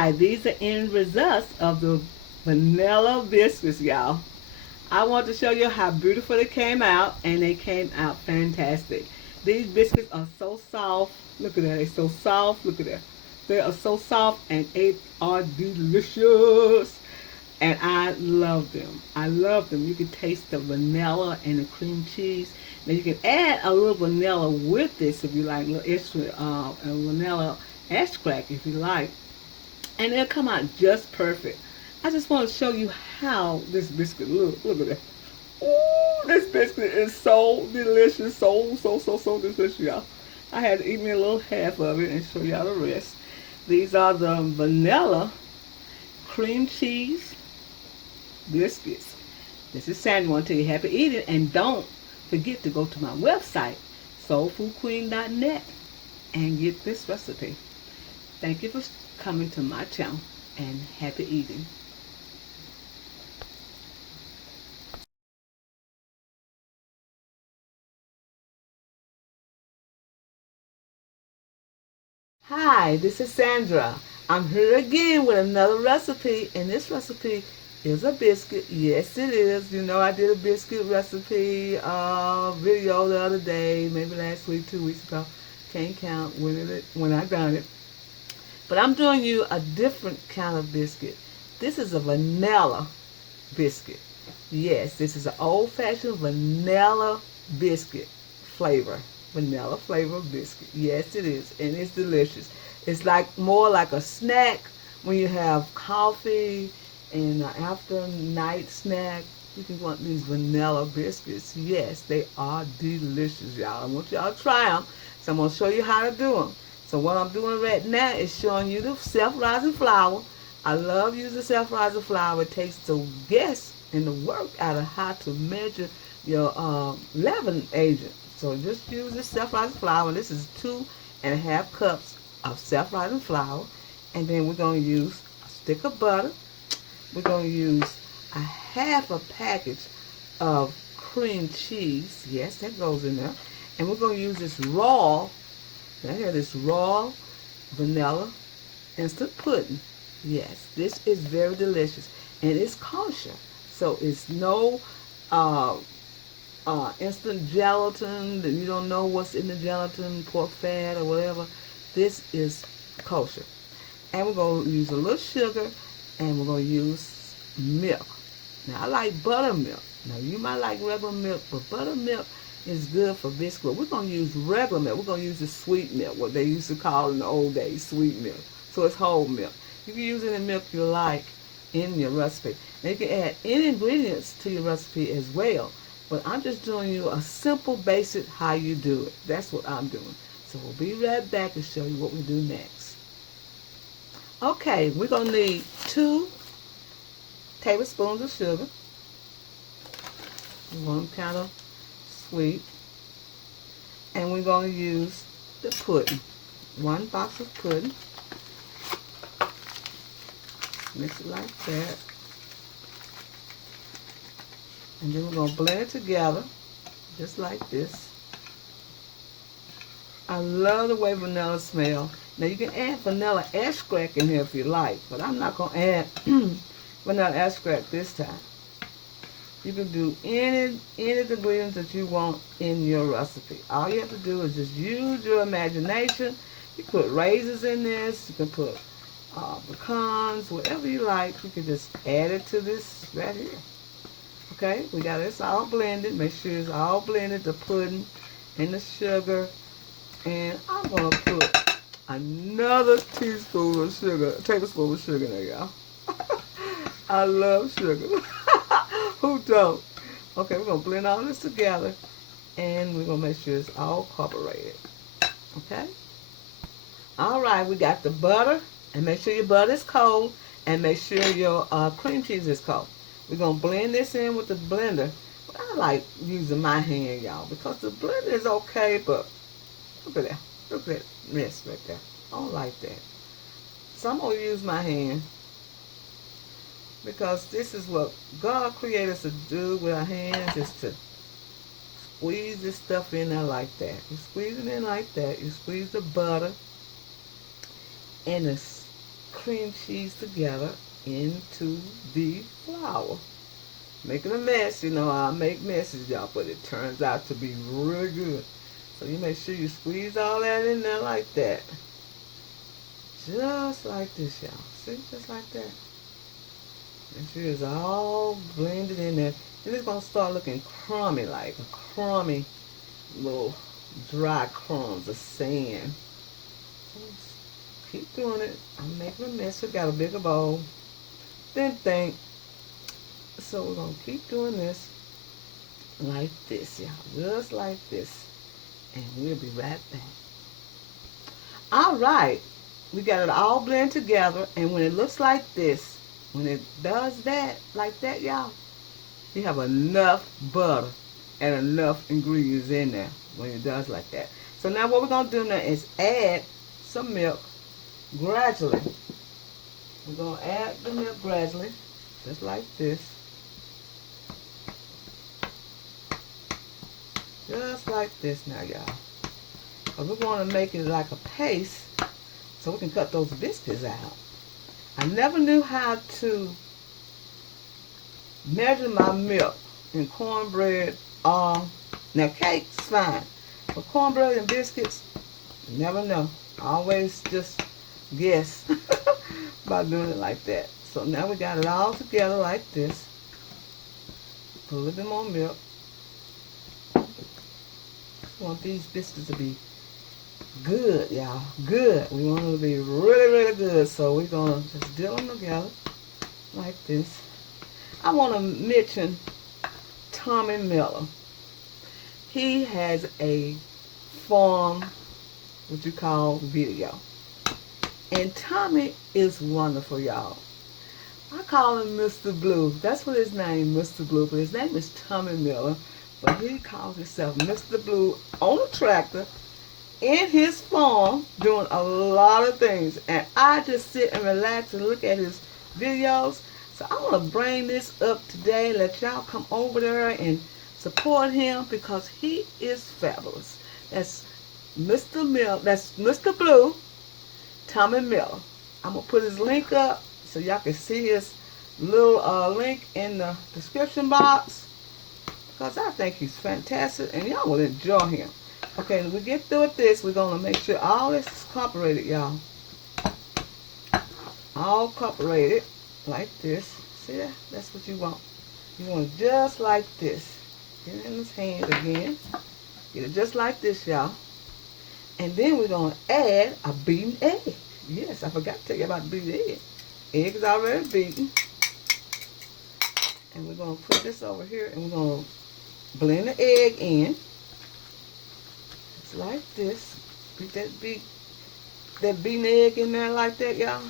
Hi, these are end results of the vanilla biscuits, y'all. I want to show you how beautiful they came out, and they came out fantastic. These biscuits are so soft. Look at that, they're so soft. Look at that. They are so soft, and they are delicious. And I love them. I love them. You can taste the vanilla and the cream cheese. Now you can add a little vanilla with this if you like, a little extra vanilla extract if you like, and it'll come out just perfect. I just want to show you how this biscuit looks. Look at that. Ooh, this biscuit is so delicious, so delicious, y'all. I had to eat me a little half of it and show y'all the rest. These are the vanilla cream cheese biscuits. This is Sandy. I want to tell you happy eating, and don't forget to go to my website, soulfoodqueen.net, and get this recipe. Thank you for coming to my channel, and happy eating. Hi, this is Sandra. I'm here again with another recipe, and this recipe is a biscuit. Yes, it is. You know, I did a biscuit recipe video the other day, maybe last week, 2 weeks ago. Can't count when I done it. But I'm doing you a different kind of biscuit. This is a vanilla biscuit. Yes, this is an old-fashioned vanilla biscuit flavor. Vanilla flavor biscuit. Yes, it is, and it's delicious. It's like more like a snack when you have coffee and an after night snack. You can want these vanilla biscuits. Yes, they are delicious, y'all. I want y'all to try them. So I'm going to show you how to do them. So what I'm doing right now is showing you the self-rising flour. I love using self-rising flour. It takes the guess and the work out of how to measure your leaven agent. So just use this self-rising flour. This is 2.5 cups of self-rising flour. And then we're going to use a stick of butter. We're going to use a half a package of cream cheese. Yes, that goes in there. And we're going to use this raw, right here, this raw vanilla instant pudding. Yes, this is very delicious. And it's kosher. So it's no instant gelatin that you don't know what's in the gelatin, pork fat or whatever. This is kosher. And we're going to use a little sugar, and we're going to use milk. Now, I like buttermilk. Now, you might like regular milk, but buttermilk is good for biscuit. We're going to use regular milk. We're going to use the sweet milk, what they used to call in the old days, sweet milk. So it's whole milk. You can use any milk you like in your recipe. Now, you can add any ingredients to your recipe as well. But I'm just doing you a simple, basic how you do it. That's what I'm doing. So we'll be right back and show you what we do next. Okay, we're going to need 2 tablespoons of sugar. We want them kind of sweet. And we're going to use the pudding. 1 box of pudding. Mix it like that. And then we're going to blend it together, just like this. I love the way vanilla smells. Now you can add vanilla extract in here if you like, but I'm not going to add vanilla extract this time. You can do any ingredients that you want in your recipe. All you have to do is just use your imagination. You can put raisins in this. You can put pecans, whatever you like. You can just add it to this right here. Okay, we got this all blended. Make sure it's all blended, the pudding and the sugar. And I'm going to put another teaspoon of sugar, a tablespoon of sugar there, y'all. I love sugar. Who don't? Okay, we're going to blend all this together, and we're going to make sure it's all incorporated. Okay? All right, we got the butter, and make sure your butter is cold, and make sure your cream cheese is cold. We're going to blend this in with the blender. But I like using my hand, y'all, because the blender is okay, but look at that. Look at that mess right there. I don't like that. So I'm going to use my hand, because this is what God created us to do with our hands, is to squeeze this stuff in there like that. You squeeze it in like that. You squeeze the butter and the cream cheese together into the flour. Making a mess, you know, I make messes, y'all, but it turns out to be really good. So you make sure you squeeze all that in there like that. Just like this, y'all. See, just like that. Make sure it's all blended in there. And it's going to start looking crummy, like a crummy little dry crumbs of sand. Just keep doing it. I'm making a mess. We got a bigger bowl. Then think. So we're going to keep doing this like this, y'all. Just like this. And we'll be right back. All right. We got it all blended together. And when it looks like this, when it does that, like that, y'all, you have enough butter and enough ingredients in there when it does like that. So now what we're going to do now is add some milk gradually. We're going to add the milk gradually, just like this. Just like this now, y'all. But we want to make it like a paste so we can cut those biscuits out. I never knew how to measure my milk in cornbread. Now cake's fine, but cornbread and biscuits, you never know. I always just guess by doing it like that. So now we got it all together like this. Put a little bit more milk. We want these biscuits to be good, y'all. Good. We want them to be really, really good. So we're going to just dill them together like this. I want to mention Tommy Miller. He has a farm, what you call video. And Tommy is wonderful, y'all. I call him Mr. Blue. That's what his name, Mr. Blue. But his name is Tommy Miller. But he calls himself Mr. Blue on a tractor in his farm doing a lot of things. And I just sit and relax and look at his videos. So I want to bring this up today. Let y'all come over there and support him because he is fabulous. That's Mr. Mill. That's Mr. Blue, Tommy Miller. I'm going to put his link up so y'all can see his little link in the description box because I think he's fantastic and y'all will enjoy him. Okay, when we get through with this, we're going to make sure all this is cooperated, y'all. All cooperated like this. See that? That's what you want. You want it just like this. Get it in his hand again. Get it just like this, y'all. And then we're going to add a beaten egg. Yes, I forgot to tell you about the beaten egg. Egg is already beaten. And we're going to put this over here and we're going to blend the egg in. Just like this. Beat that beaten egg in there like that, y'all.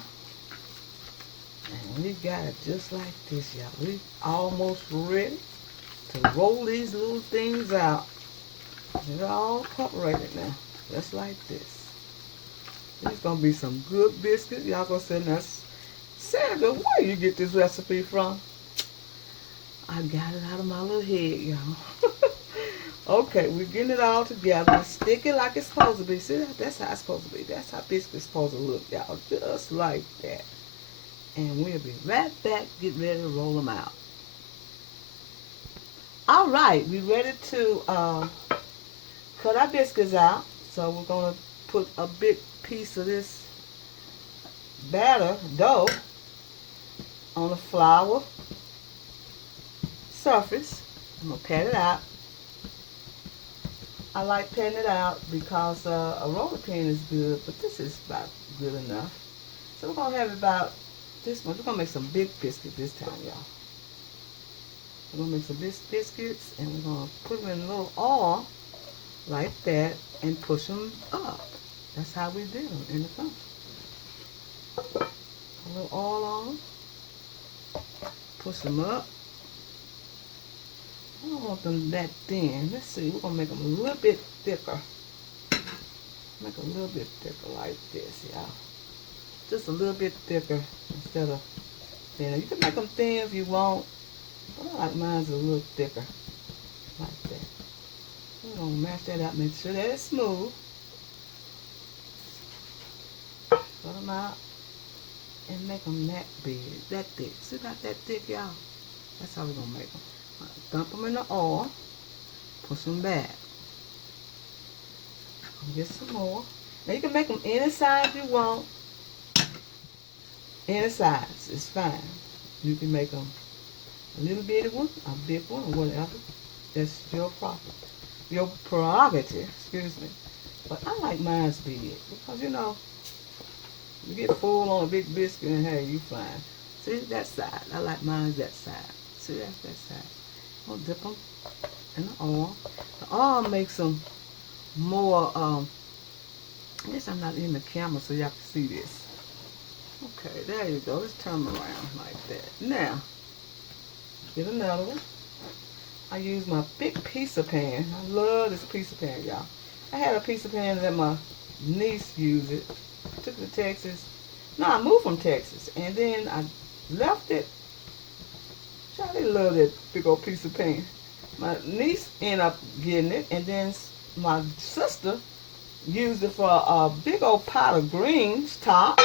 And we got it just like this, y'all. We almost ready to roll these little things out. They're all cooperated now, just like this. There's going to be some good biscuits. Y'all going to say, now, Sandra, where you get this recipe from? I got it out of my little head, y'all. Okay, we're getting it all together. Stick it like it's supposed to be. See, that's how it's supposed to be. That's how biscuits supposed to look, y'all. Just like that. And we'll be right back, get ready to roll them out. All right, we're ready to cut our biscuits out. So we're going to put a big piece of this dough on the flour surface. I'm going to pat it out. I like patting it out because a roller pin is good, but this is about good enough. So we're going to have about this much. We're going to make some big biscuits this time, y'all. We're going to make some big biscuits, and we're going to put them in a little oil like that and push them up. That's how we do them in the country. A little oil on, push them up. I don't want them that thin. Let's see, we're going to make them a little bit thicker. Make a little bit thicker like this, y'all. Just a little bit thicker instead of thinner. You can make them thin if you want, but I like mine's a little thicker, like that. We're going to mash that out, make sure that it's smooth. Put them out. and make them that big, that thick. See, not that thick, y'all? That's how we're going to make them. Dump them in the oil. Push them back. Get some more. Now you can make them any size you want. Any size. It's fine. You can make them a little bitty one, a big one, or whatever. That's your property. Your prerogative, excuse me. But I like mine big because, you know, you get full on a big biscuit and hey, you fine. See, that side. I like mine that side. See, that's that side. I'll dip them in the oil. The oil makes them more, I guess I'm not in the camera so y'all can see this. Okay, there you go. Let's turn them around like that. Now, get another one. I use my big pizza pan. I love this pizza pan, y'all. I had a pizza pan that my niece used it. Took it to Texas. No, I moved from Texas. And then I left it. Child, they love that big old pizza pan. My niece ended up getting it. And then my sister used it for a big old pot of greens top.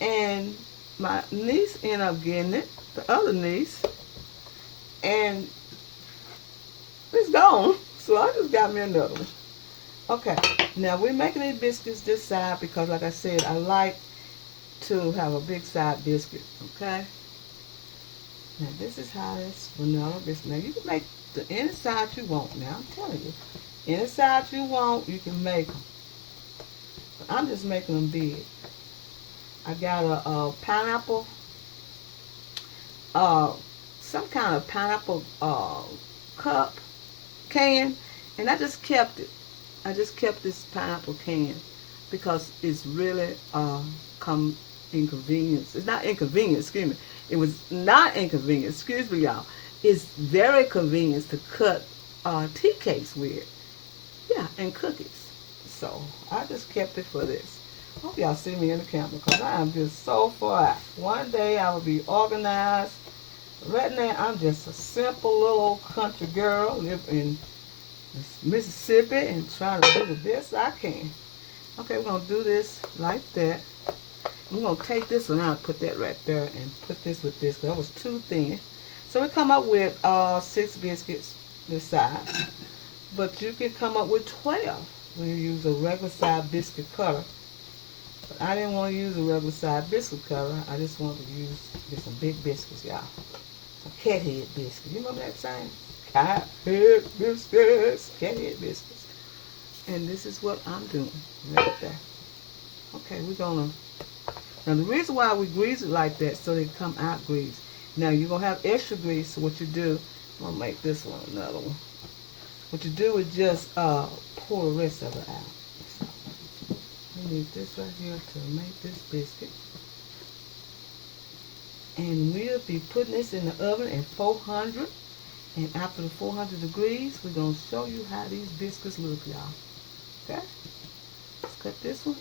And my niece ended up getting it. The other niece. And it's gone. So I just got me another one. Okay, now we're making these biscuits this side because, like I said, I like to have a big side biscuit, okay? Now this is how this vanilla biscuit. Now you can make the any side you want. Now I'm telling you, any side you want, you can make them. But I'm just making them big. I got a pineapple, some kind of pineapple cup can, and I just kept it. I just kept this pineapple can because it's really inconvenience. It's not inconvenient, excuse me. It was not inconvenient, excuse me, y'all. It's very convenient to cut tea cakes with. Yeah, and cookies. So I just kept it for this. Hope y'all see me in the camera because I am just so far out. One day I will be organized. Right now I'm just a simple little country girl living in Mississippi and trying to do the best I can. Okay, we're going to do this like that. I'm going to take this one out, put that right there, and put this with this because that was too thin. So we come up with 6 biscuits this size. But you can come up with 12 when you use a regular size biscuit cutter. But I didn't want to use a regular size biscuit cutter. I just wanted to use some big biscuits, y'all. Some cat head biscuits. You remember that saying? Cat head biscuits. Cat head biscuits. And this is what I'm doing right there. Okay, we're going to... Now, the reason why we grease it like that so they come out greased. Now, you're going to have extra grease, so what you do... I'm going to make this one another one. What you do is just pour the rest of it out. So, we need this right here to make this biscuit. And we'll be putting this in the oven at 400. And after the 400 degrees, we're going to show you how these biscuits look, y'all. Okay? Let's cut this one.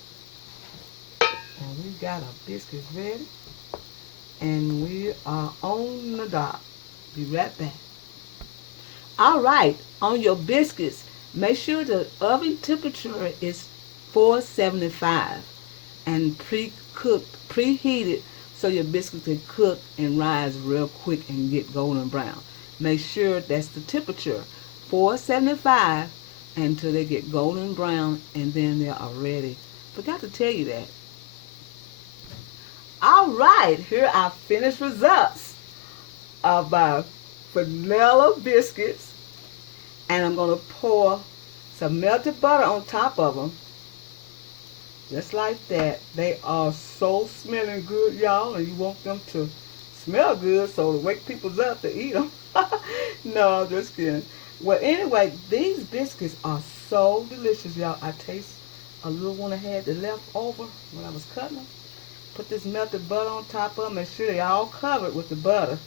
And we got our biscuits ready. And we are on the dot. Be right back. Alright, on your biscuits, make sure the oven temperature is 475 and pre-cooked, preheated so your biscuits can cook and rise real quick and get golden brown. Make sure that's the temperature, 475 until they get golden brown and then they are ready. Forgot to tell you that. Alright, here are finished results of our vanilla biscuits. And I'm going to pour some melted butter on top of them. Just like that. They are so smelling good, y'all. And you want them to smell good so to wake people up to eat them. No, I'm just kidding. Well, anyway, these biscuits are so delicious, y'all. I taste a little one I had that left over when I was cutting them. Put this melted butter on top of them. Make sure they all covered with the butter.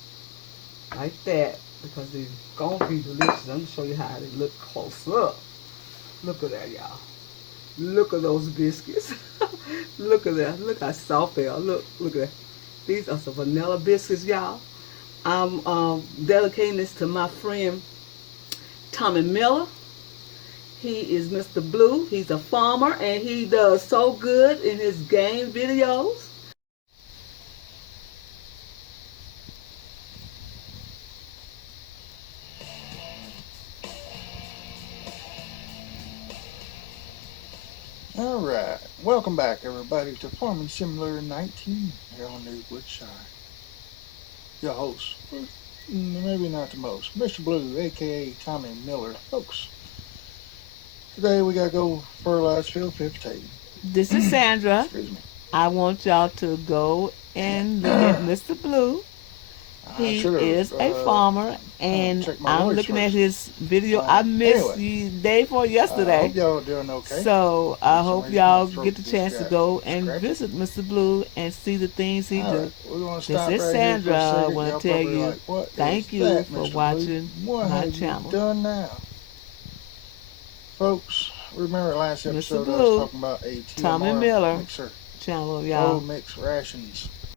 Like that. Because they're going to be delicious. I'm going to show you how they look close up. Look at that, y'all. Look at those biscuits. Look at that. Look how soft they are. Look at that. These are some vanilla biscuits, y'all. I'm dedicating this to my friend Tommy Miller. He is Mr. Blue. He's a farmer and he does so good in his game videos. Alright, welcome back everybody to Farming Simulator 19 here on New Woodshire. Your host, maybe not the most, Mr. Blue, aka Tommy Miller. Folks, today we gotta go fertilize field 15. This is Sandra. Excuse me. I want y'all to go and look at Mr. Blue. I He should is a have farmer, and checked my I'm voice looking at first. his video. I missed Anyway, you day before I yesterday. hope y'all are doing okay. So I For some hope reason my y'all throat get the just chance to got go and scratchy. visit Mr. Blue and see the things he Alright, do. we're gonna This stop is right here for Sandra. a I second. want Y'all to tell probably you like, what thank is you that, for Mr. Blue? watching What my have you channel. done now? Folks, remember last Mr. episode I was Blue, talking about a Tommy TMR Miller mixer, channel, Pro y'all. Mix Rations.